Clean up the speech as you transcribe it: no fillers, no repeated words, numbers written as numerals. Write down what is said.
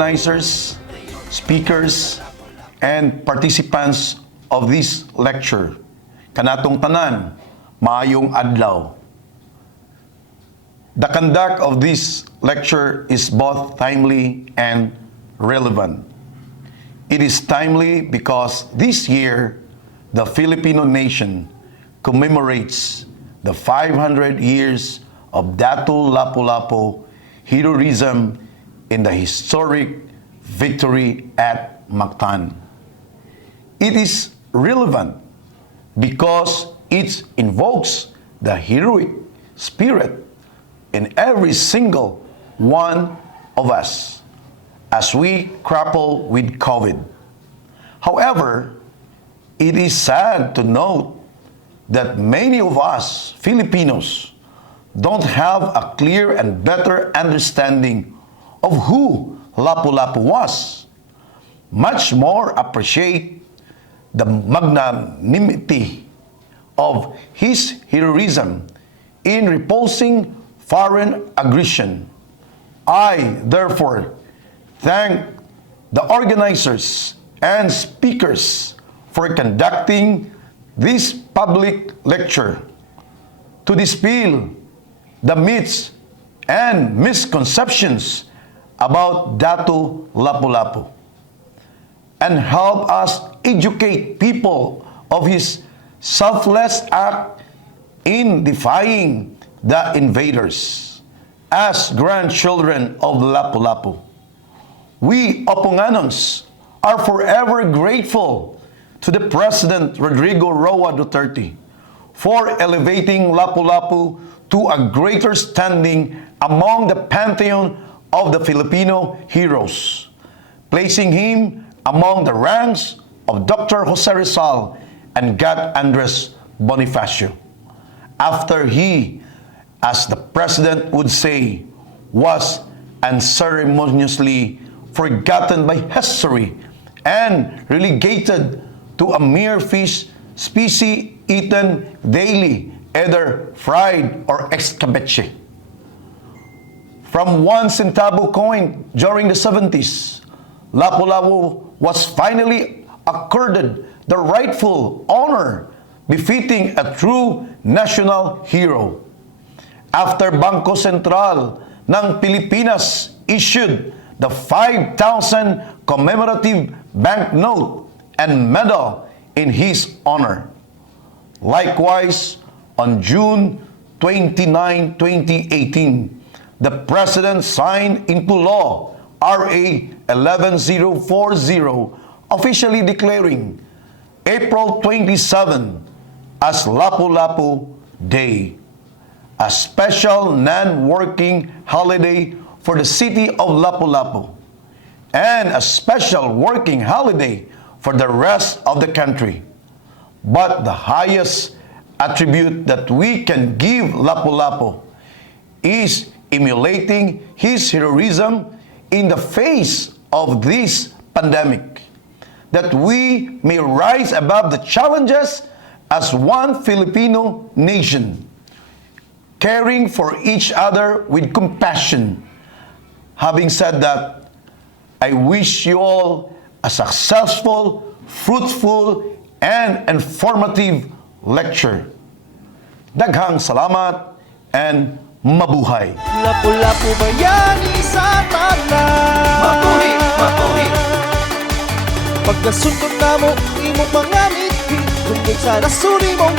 organizers, speakers, and participants of this lecture. Kanatong tanan, maayong adlaw. The conduct of this lecture is both timely and relevant. It is timely because this year, the Filipino nation commemorates the 500 years of Datu Lapu-Lapu heroism in the historic victory at Mactan. It is relevant because it invokes the heroic spirit in every single one of us as we grapple with COVID. However, it is sad to note that many of us Filipinos don't have a clear and better understanding of who Lapu-Lapu was. Much more appreciate the magnanimity of his heroism in repulsing foreign aggression. I, therefore, thank the organizers and speakers for conducting this public lecture to dispel the myths and misconceptions about Datu Lapu-Lapu and help us educate people of his selfless act in defying the invaders. As grandchildren of Lapu-Lapu, we Oponganons are forever grateful to the President Rodrigo Roa Duterte for elevating Lapu-Lapu to a greater standing among the pantheon of the Filipino heroes, placing him among the ranks of Dr. Jose Rizal and God Andres Bonifacio. After he, as the President would say, was unceremoniously forgotten by history and relegated to a mere fish species eaten daily, either fried or escabeche. From 1 centavo coin during the 70s, Lapu-Lapu was finally accorded the rightful honor befitting a true national hero. After Bangko Sentral ng Pilipinas issued the 5,000 commemorative banknote and medal in his honor. Likewise, on June 29, 2018, the President signed into law RA 11040, officially declaring April 27 as Lapu-Lapu Day, a special non-working holiday for the city of Lapu-Lapu, and a special working holiday for the rest of the country. But the highest attribute that we can give Lapu-Lapu is emulating his heroism in the face of this pandemic, that we may rise above the challenges as one Filipino nation, caring for each other with compassion. Having said that, I wish you all a successful, fruitful, and informative lecture. Daghang salamat and mabuhay. Lapu-Lapu bayani sa tanan. Mabuhay, mabuhay. Pagkasundot na mo, imong mga mithi, tungkol sa nasuri mong